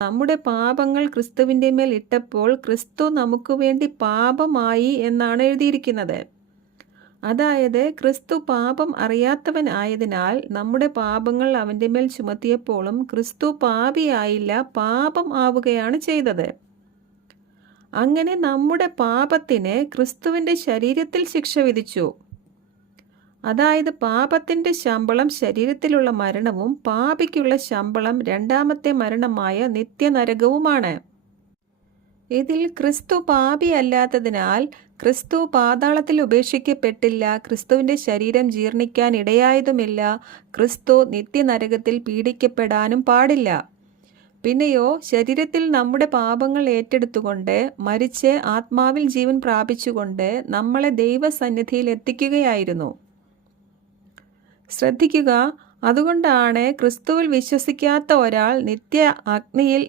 നമ്മുടെ പാപങ്ങൾ ക്രിസ്തുവിൻ്റെ മേൽ ഇട്ടപ്പോൾ ക്രിസ്തു നമുക്ക് വേണ്ടി പാപമായി എന്നാണ് എഴുതിയിരിക്കുന്നത്. അതായത് ക്രിസ്തു പാപം അറിയാത്തവൻ ആയതിനാൽ നമ്മുടെ പാപങ്ങൾ അവൻ്റെ മേൽ ചുമത്തിയപ്പോഴും ക്രിസ്തു പാപിയായില്ല, പാപം ആവുകയാണ് ചെയ്തത്. അങ്ങനെ നമ്മുടെ പാപത്തിന് ക്രിസ്തുവിൻ്റെ ശരീരത്തിൽ ശിക്ഷ വിധിച്ചു. അതായത് പാപത്തിൻ്റെ ശമ്പളം ശരീരത്തിലുള്ള മരണവും പാപിക്കുള്ള ശമ്പളം രണ്ടാമത്തെ മരണമായ നിത്യനരകവുമാണ്. ഇതിൽ ക്രിസ്തു പാപിയല്ലാത്തതിനാൽ ക്രിസ്തു പാതാളത്തിൽ ഉപേക്ഷിക്കപ്പെട്ടില്ല, ക്രിസ്തുവിൻ്റെ ശരീരം ജീർണിക്കാൻ ഇടയായതുമില്ല, ക്രിസ്തു നിത്യനരകത്തിൽ പീഡിക്കപ്പെടാനും പാടില്ല. പിന്നെയോ ശരീരത്തിൽ നമ്മുടെ പാപങ്ങൾ ഏറ്റെടുത്തുകൊണ്ട് മരിച്ച് ആത്മാവിൽ ജീവൻ പ്രാപിച്ചുകൊണ്ട് നമ്മളെ ദൈവസന്നിധിയിൽ എത്തിക്കുകയായിരുന്നു. ശ്രദ്ധിക്കുക, അതുകൊണ്ടാണ് ക്രിസ്തുവിൽ വിശ്വസിക്കാത്ത ഒരാൾ നിത്യ അഗ്നിയിൽ